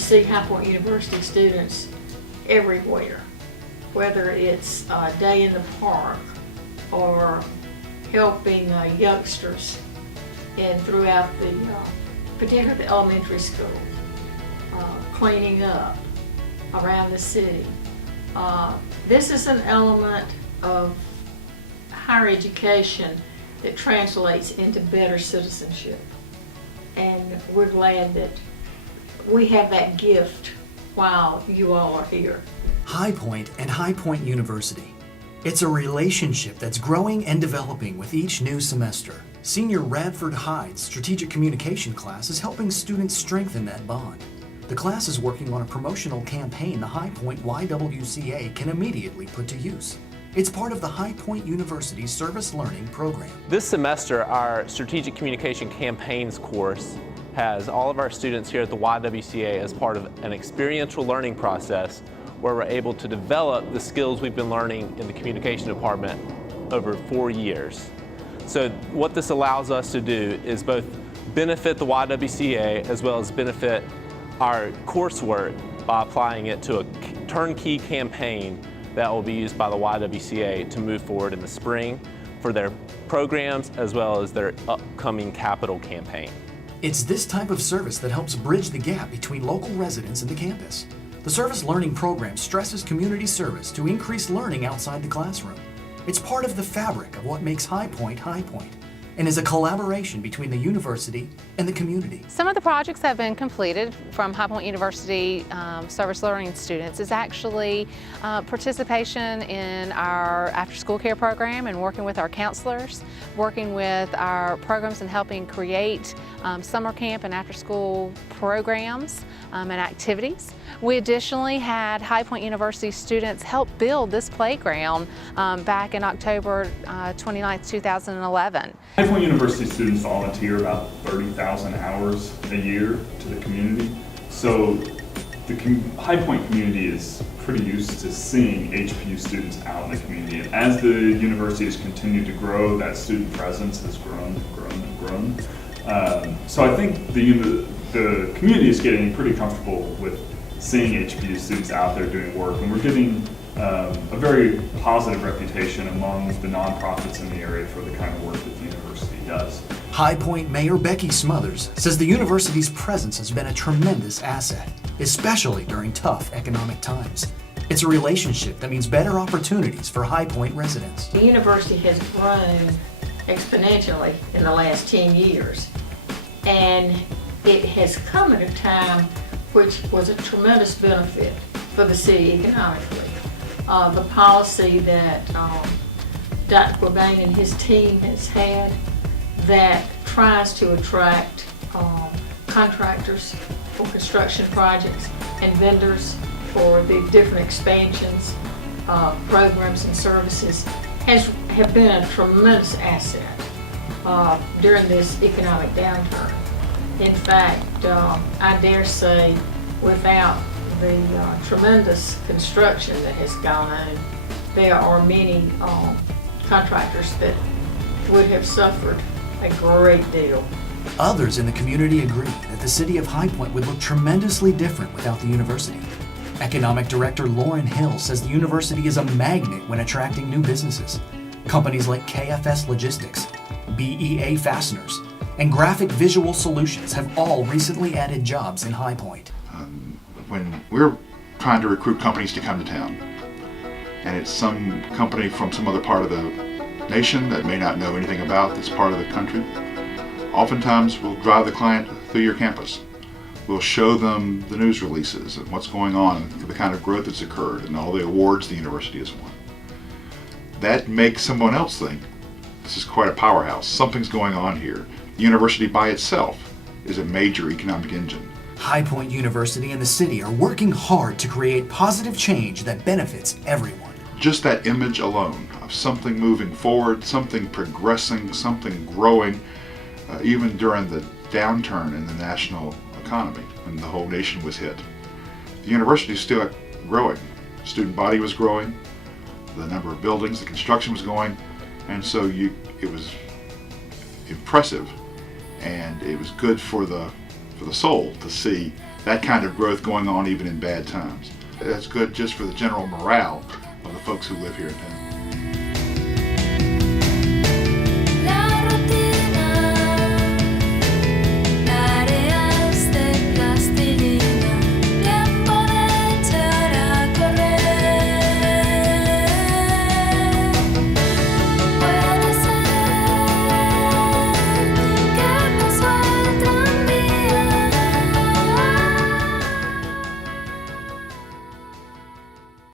see High Point University students everywhere, whether it's a day in the park or helping youngsters and throughout particularly the elementary school, cleaning up around the city. This is an element of higher education that translates into better citizenship. And we're glad that we have that gift while you all are here. High Point and High Point University. It's a relationship that's growing and developing with each new semester. Senior Radford Hyde's Strategic Communication class is helping students strengthen that bond. The class is working on a promotional campaign the High Point YWCA can immediately put to use. It's part of the High Point University Service Learning Program. This semester, our Strategic Communication Campaigns course has all of our students here at the YWCA as part of an experiential learning process where we're able to develop the skills we've been learning in the communication department over 4 years. So what this allows us to do is both benefit the YWCA as well as benefit our coursework by applying it to a turnkey campaign that will be used by the YWCA to move forward in the spring for their programs as well as their upcoming capital campaign. It's this type of service that helps bridge the gap between local residents and the campus. The Service Learning Program stresses community service to increase learning outside the classroom. It's part of the fabric of what makes High Point High Point, and is a collaboration between the university and the community. Some of the projects that have been completed from High Point University service learning students is actually participation in our after-school care program and working with our counselors, working with our programs and helping create summer camp and after-school programs and activities. We additionally had High Point University students help build this playground back in October 29, 2011. High Point University students volunteer about 30,000 hours a year to the community. So the High Point community is pretty used to seeing HPU students out in the community. And as the university has continued to grow, that student presence has grown. So I think the community is getting pretty comfortable with seeing HPU students out there doing work, and we're getting a very positive reputation among the nonprofits in the area for the kind of work that the university does. High Point Mayor Becky Smothers says the university's presence has been a tremendous asset, especially during tough economic times. It's a relationship that means better opportunities for High Point residents. The university has grown exponentially in the last 10 years, and it has come at a time which was a tremendous benefit for the city economically. The policy that Dr. Cobain and his team has had that tries to attract contractors for construction projects and vendors for the different expansions, programs and services have been a tremendous asset during this economic downturn. In fact, I dare say without the tremendous construction that has gone on, there are many contractors that would have suffered a great deal. Others in the community agree that the city of High Point would look tremendously different without the university. Economic Director Lauren Hill says the university is a magnet when attracting new businesses. Companies like KFS Logistics, BEA Fasteners, and Graphic Visual Solutions have all recently added jobs in High Point. When we're trying to recruit companies to come to town, and it's some company from some other part of the nation that may not know anything about this part of the country, oftentimes we'll drive the client through your campus. We'll show them the news releases and what's going on, the kind of growth that's occurred, and all the awards the university has won. That makes someone else think, this is quite a powerhouse. Something's going on here. The university by itself is a major economic engine. High Point University and the city are working hard to create positive change that benefits everyone. Just that image alone of something moving forward, something progressing, something growing, even during the downturn in the national economy when the whole nation was hit. The university is still growing. The student body was growing, the number of buildings, the construction was going, and so it was impressive, and it was good for the soul to see that kind of growth going on even in bad times. That's good just for the general morale of the folks who live here in town.